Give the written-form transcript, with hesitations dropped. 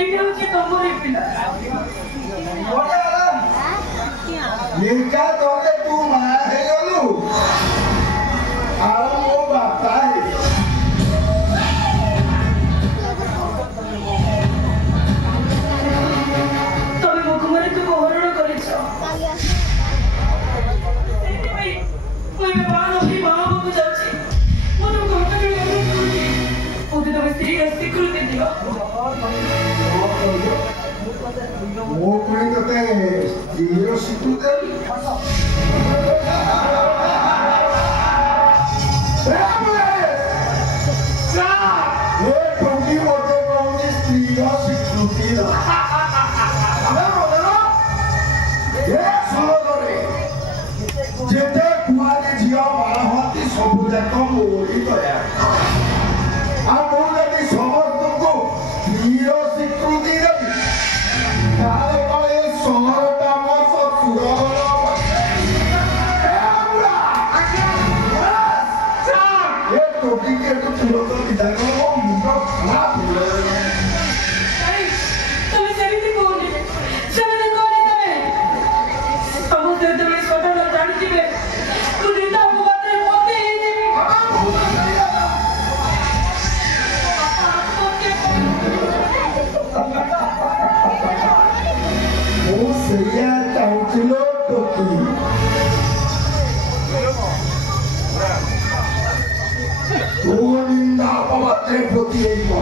ଏଇଟା ହଉଛି ତମରି ପିଲା। ନିର୍କା ତୋତେ ତୁ ମା ହେଇଗଲୁ ଆଉ ମୋ ବାପା ତମେ ମୋ କୁମାରୀକୁ ହରଣ କରିଛ। ସେଥିପାଇଁ ମୁଁ ଏବେ ବାଣ ହୋଇ ମା ହବାକୁ ଯାଉଛି। ମୁଁ ତମକୁ ହାତ ଯୋଡ଼ି ଅନୁରୋଧ କରୁଛି, ମୋତେ ତମେ ସ୍ତ୍ରୀର ସ୍ୱୀକୃତି ଦିଅ। ମୋ ପୁଣି ତତେ ସ୍ତ୍ରୀର ସ୍ୱୀକୃତି ଦେବି? যেতে কুয়ারে ঝিଅ ବାହା ହୁଅନ୍ତି ସବୁ ଯାକ ମୋରି ଦୟା। ଆଉ ମୁଁ ଯଦି ସମସ୍ତଙ୍କୁ ସ୍ତ୍ରୀର ସ୍ୱୀକୃତି ଦେବି ତାହେଲେ କଣ ଏ ସହରଟା ମୋ ଶ୍ୱଶୁରର ଏ ଟୋକିକି ଏଠୁ ତୁରନ୍ତ ବିଦା କର। ମୋ ମୁଣ୍ଡ ଖରାପ ହେଇଗଲାଣି। ତମେ ସେମିତି କହୁନି, ସେମିତି କହୁନି ତମେ। ସମସ୍ତେ ଯେତେବେଳେ ଘଟଣା ଜାଣିଯିବେ ତୁ ନିନ୍ଦା ଅପବାଦରେ ମୋତେ ହେଇଯିବି। ମୁଁ ସେଇଆ ଚାହୁଁଥିଲ ଟୋକି। ତୁ ନିନ୍ଦା ଅପବାଦରେ ପୋତି ହେଇଯିବ।